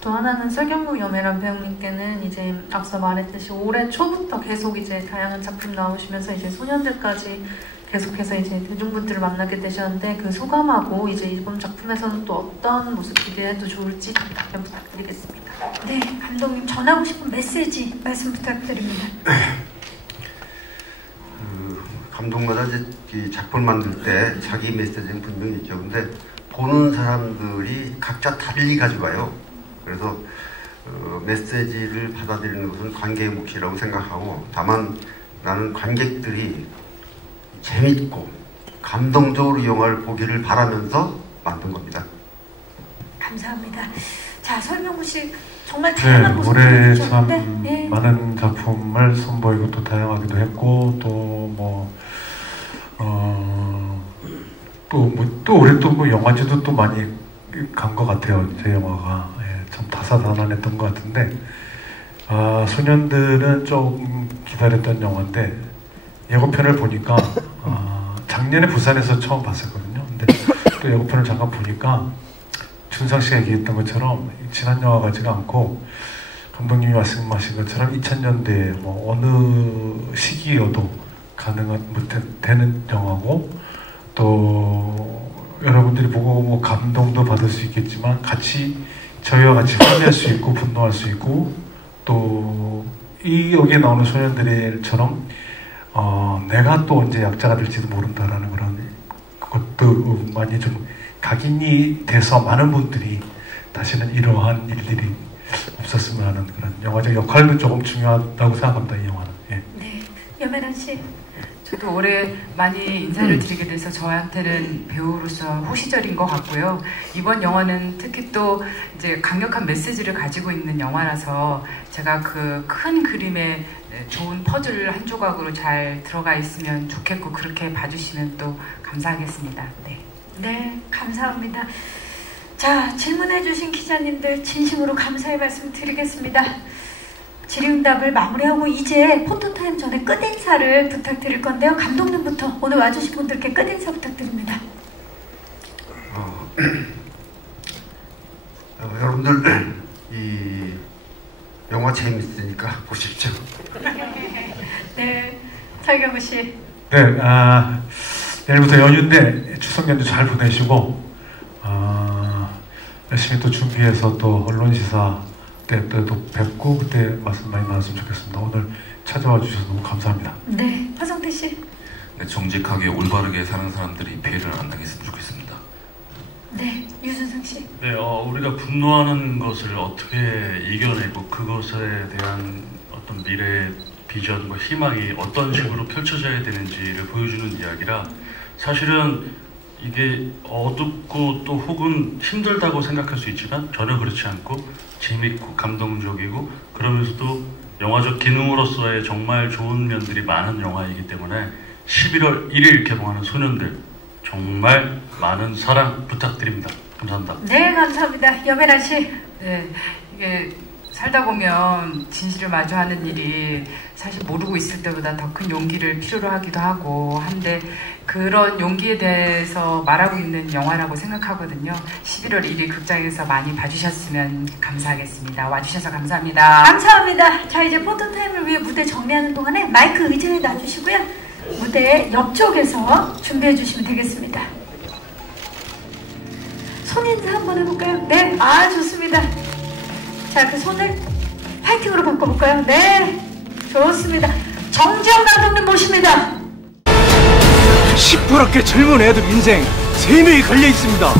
또 하나는 설경구 여매란 배우님께는 이제 앞서 말했듯이 올해 초부터 계속 이제 다양한 작품 나오시면서 이제 소년들까지 계속해서 이제 대중분들을 만나게 되셨는데, 그 소감하고 이제 이번 작품에서는 또 어떤 모습 기대해도 좋을지 답변 부탁드리겠습니다. 네, 감독님 전하고 싶은 메시지 말씀 부탁드립니다. 감독마다 이제 이 작품을 만들 때 자기 메시지는 분명히 있죠. 근데 보는 사람들이 각자 달리 가져가요. 그래서 메시지를 받아들이는 것은 관객의 몫이라고 생각하고, 다만 나는 관객들이 재밌고 감동적으로 영화를 보기를 바라면서 만든 겁니다. 감사합니다. 자, 설명구 씨 정말 다양한 모습을 올해 보여주셨는데 참 많은 작품을 선보이고 또 다양하기도 했고, 또 올해 또 뭐 영화제도 또 많이 간 것 같아요. 제 영화가 참 다사다난했던 것 같은데, 소년들은 조금 기다렸던 영화인데 예고편을 보니까 작년에 부산에서 처음 봤었거든요. 근데 또 예고편을 잠깐 보니까 준상 씨가 얘기했던 것처럼 지난 영화 같지가 않고, 감독님이 말씀하신 것처럼 2000년대 뭐 어느 시기여도 되는 영화고, 또 여러분들이 보고 뭐 감동도 받을 수 있겠지만 저희와 같이 화낼 수 있고 분노할 수 있고, 또 여기에 나오는 소년들처럼 내가 또 언제 약자가 될지도 모른다라는 그런 것도 많이 좀 각인이 돼서 많은 분들이 다시는 이러한 일들이 없었으면 하는 그런 영화적 역할도 조금 중요하다고 생각합니다, 이 영화는. 예. 네, 염혜란 씨. 저도 올해 많이 인사를 드리게 돼서 저한테는 배우로서 호시절인 것 같고요. 이번 영화는 특히 또 이제 강력한 메시지를 가지고 있는 영화라서 제가 그 큰 그림에 좋은 퍼즐 한 조각으로 잘 들어가 있으면 좋겠고, 그렇게 봐주시면 또 감사하겠습니다. 네. 네, 감사합니다. 자, 질문해주신 기자님들 진심으로 감사의 말씀 드리겠습니다. 질의응답을 마무리하고 이제 포토타임 전에 끝인사를 부탁드릴 건데요. 감독님부터 오늘 와주신 분들께 끝인사 부탁드립니다. 여러분들 이 영화 재밌으니까 보십시오. 네, 설경구 씨. 네, 내일부터 연휴인데 추석 연휴 잘 보내시고, 열심히 또 준비해서 또 언론시사 때도 뵙고 그때 말씀 많이 나눴으면 좋겠습니다. 오늘 찾아와 주셔서 너무 감사합니다. 네, 화성태 씨. 네, 정직하게 올바르게 사는 사람들이 피해를 안 당했으면 좋겠습니다. 네, 유준상 씨. 네, 우리가 분노하는 것을 어떻게 이겨내고 그것에 대한 어떤 미래의 비전, 희망이 어떤 식으로 펼쳐져야 되는지를 보여주는 이야기라, 사실은 이게 어둡고 또 혹은 힘들다고 생각할 수 있지만 전혀 그렇지 않고 재밌고 감동적이고, 그러면서도 영화적 기능으로서의 정말 좋은 면들이 많은 영화이기 때문에 11월 1일 개봉하는 소년들 정말 많은 사랑 부탁드립니다. 감사합니다. 네, 감사합니다. 염혜란 씨. 네, 이게 살다 보면 진실을 마주하는 일이 사실 모르고 있을 때보다 더 큰 용기를 필요로 하기도 하고 한데, 그런 용기에 대해서 말하고 있는 영화라고 생각하거든요. 11월 1일 극장에서 많이 봐주셨으면 감사하겠습니다. 와주셔서 감사합니다. 감사합니다. 자, 이제 포토타임을 위해 무대 정리하는 동안에 마이크 의자에 놔주시고요. 무대 옆쪽에서 준비해 주시면 되겠습니다. 손 인사 한번 해볼까요? 네, 좋습니다. 자, 그 손을 파이팅으로 바꿔볼까요? 네, 좋습니다. 정지영 감독님 모십니다. 시퍼렇게 젊은 애들 인생 3명이 걸려 있습니다.